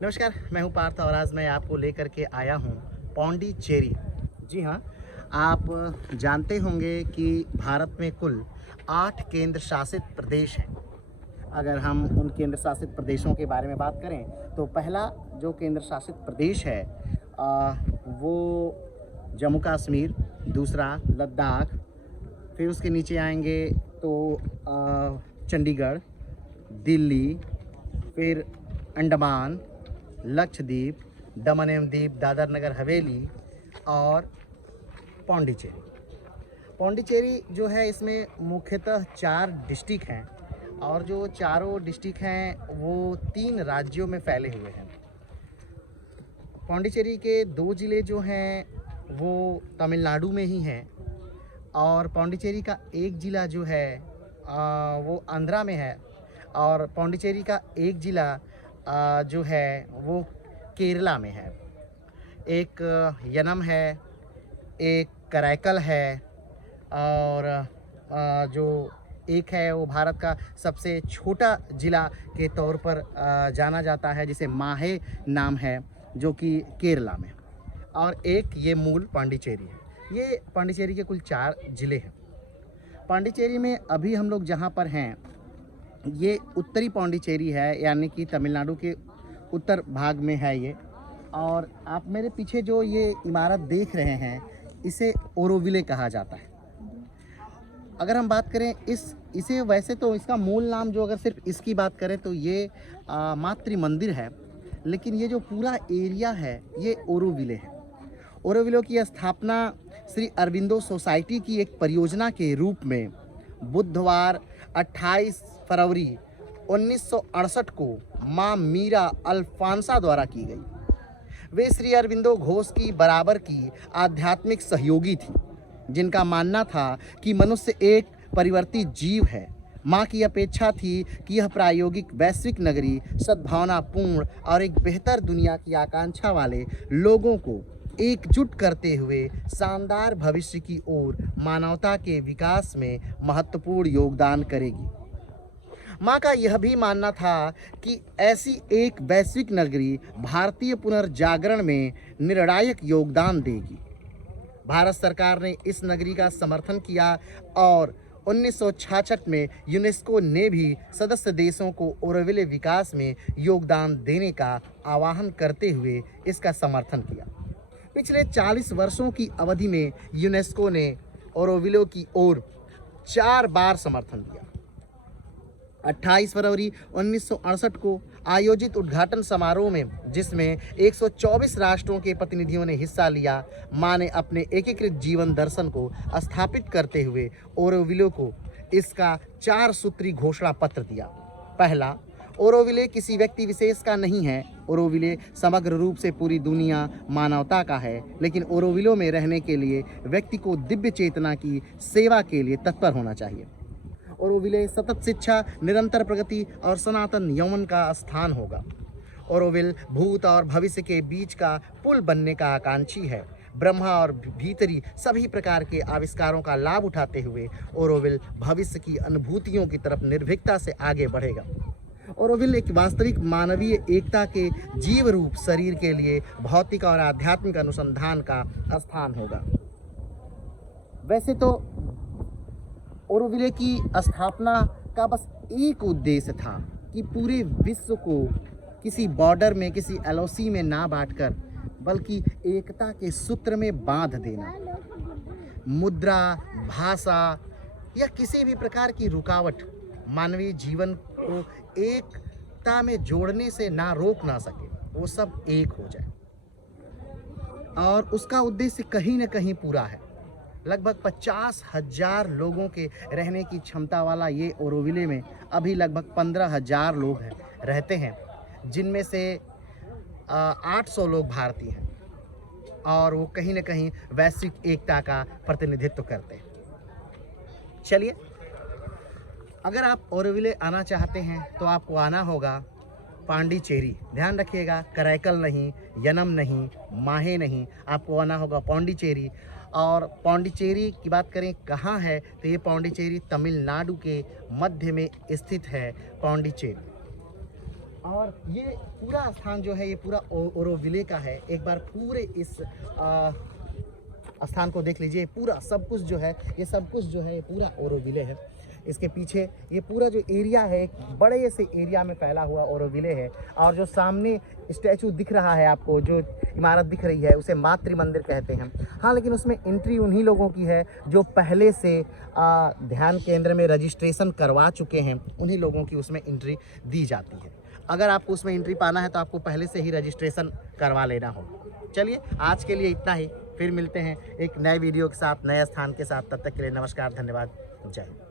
नमस्कार, मैं हूँ पार्थ और आज मैं आपको लेकर के आया हूँ पौंडीचेरी। जी हाँ, आप जानते होंगे कि भारत में कुल 8 केंद्र शासित प्रदेश हैं। अगर हम उन केंद्र शासित प्रदेशों के बारे में बात करें तो पहला जो केंद्र शासित प्रदेश है वो जम्मू कश्मीर, दूसरा लद्दाख, फिर उसके नीचे आएंगे तो चंडीगढ़, दिल्ली, फिर अंडमान, लक्षद्वीप, दमन एवं दीव, दादर नगर हवेली और पौंडीचेरी। पौंडीचेरी जो है इसमें मुख्यतः 4 डिस्ट्रिक्ट हैं और जो चारों डिस्ट्रिक्ट हैं वो 3 राज्यों में फैले हुए हैं। पौंडीचेरी के 2 ज़िले जो हैं वो तमिलनाडु में ही हैं और पौंडीचेरी का एक ज़िला जो है वो आंध्रा में है और पौंडीचेरी का एक ज़िला जो है वो केरला में है। एक यनम है, एक कराईकल है और जो एक है वो भारत का सबसे छोटा ज़िला के तौर पर जाना जाता है जिसे माहे नाम है, जो कि केरला में। और एक ये मूल पांडिचेरी है। ये पांडिचेरी के कुल 4 ज़िले हैं। पांडिचेरी में अभी हम लोग जहाँ पर हैं ये उत्तरी पौंडीचेरी है, यानी कि तमिलनाडु के उत्तर भाग में है ये। और आप मेरे पीछे जो ये इमारत देख रहे हैं इसे ओरोविले कहा जाता है। अगर हम बात करें इसे वैसे तो इसका मूल नाम जो अगर सिर्फ इसकी बात करें तो ये मातृ मंदिर है, लेकिन ये जो पूरा एरिया है ये ओरोविले है। ओरोविले की स्थापना श्री अरबिंदो सोसाइटी की एक परियोजना के रूप में बुधवार 28 फरवरी 1968 को माँ मीरा अल्फांसा द्वारा की गई। वे श्री अरबिंदो घोष की बराबर की आध्यात्मिक सहयोगी थी, जिनका मानना था कि मनुष्य एक परिवर्तित जीव है। माँ की अपेक्षा थी कि यह प्रायोगिक वैश्विक नगरी सद्भावनापूर्ण और एक बेहतर दुनिया की आकांक्षा वाले लोगों को एकजुट करते हुए शानदार भविष्य की ओर मानवता के विकास में महत्वपूर्ण योगदान करेगी। माँ का यह भी मानना था कि ऐसी एक वैश्विक नगरी भारतीय पुनर्जागरण में निर्णायक योगदान देगी। भारत सरकार ने इस नगरी का समर्थन किया और 1966 में यूनेस्को ने भी सदस्य देशों को ओरोविले विकास में योगदान देने का आह्वान करते हुए इसका समर्थन किया। पिछले 40 वर्षों की अवधि में यूनेस्को ने ओरोविले की ओर 4 बार समर्थन दिया। 28 फरवरी 1968 को आयोजित उद्घाटन समारोह में, जिसमें 124 राष्ट्रों के प्रतिनिधियों ने हिस्सा लिया, मां ने अपने एकीकृत जीवन दर्शन को स्थापित करते हुए ओरोविले को इसका 4 सूत्री घोषणा पत्र दिया। पहला, ओरोविले किसी व्यक्ति विशेष का नहीं है। ओरोविले समग्र रूप से पूरी दुनिया मानवता का है, लेकिन ओरोविले में रहने के लिए व्यक्ति को दिव्य चेतना की सेवा के लिए तत्पर होना चाहिए। ओरोविले सतत शिक्षा, निरंतर प्रगति और सनातन यौवन का स्थान होगा। ओरोविले भूत और भविष्य के बीच का पुल बनने का आकांक्षी है। ब्रह्मा और भीतरी सभी प्रकार के आविष्कारों का लाभ उठाते हुए ओरोविले भविष्य की अनुभूतियों की तरफ निर्भीकता से आगे बढ़ेगा। ओरोविले एक वास्तविक मानवीय एकता के जीव रूप शरीर के लिए भौतिक और आध्यात्मिक अनुसंधान का स्थान होगा। वैसे तो ओरोविले की स्थापना का बस एक उद्देश्य था कि पूरे विश्व को किसी बॉर्डर में, किसी एलओसी में ना बांटकर, बल्कि एकता के सूत्र में बांध देना। मुद्रा, भाषा या किसी भी प्रकार की रुकावट मानवीय जीवन को एकता में जोड़ने से ना रोक ना सके, वो सब एक हो जाए। और उसका उद्देश्य कहीं न कहीं पूरा है। लगभग 50,000 लोगों के रहने की क्षमता वाला ये ओरोविले में अभी लगभग 15,000 लोग रहते हैं, जिनमें से 800 लोग भारतीय हैं और वो कहीं न कहीं वैश्विक एकता का प्रतिनिधित्व करते हैं। चलिए, अगर आप ओरोविले आना चाहते हैं तो आपको आना होगा पांडिचेरी। ध्यान रखिएगा, कराईकल नहीं, यनम नहीं, माहे नहीं, आपको आना होगा पौंडीचेरी। और पौंडीचेरी की बात करें कहाँ है तो ये पौंडीचेरी तमिलनाडु के मध्य में स्थित है पौंडीचेरी। और ये पूरा स्थान जो है ये पूरा ओरोविले का है। एक बार पूरे इस स्थान को देख लीजिए। पूरा सब कुछ जो है ये सब कुछ जो है ये पूरा ओरोविले है। इसके पीछे ये पूरा जो एरिया है एक बड़े से एरिया में फैला हुआ ओरोविले है। और जो सामने स्टैचू दिख रहा है आपको, जो इमारत दिख रही है, उसे मातृ मंदिर कहते हैं। हाँ, लेकिन उसमें एंट्री उन्हीं लोगों की है जो पहले से ध्यान केंद्र में रजिस्ट्रेशन करवा चुके हैं, उन्हीं लोगों की उसमें एंट्री दी जाती है। अगर आपको उसमें एंट्री पाना है तो आपको पहले से ही रजिस्ट्रेशन करवा लेना होगा। चलिए, आज के लिए इतना ही। फिर मिलते हैं एक नए वीडियो के साथ, नए स्थान के साथ। तब तक के लिए नमस्कार, धन्यवाद, जय हिंद।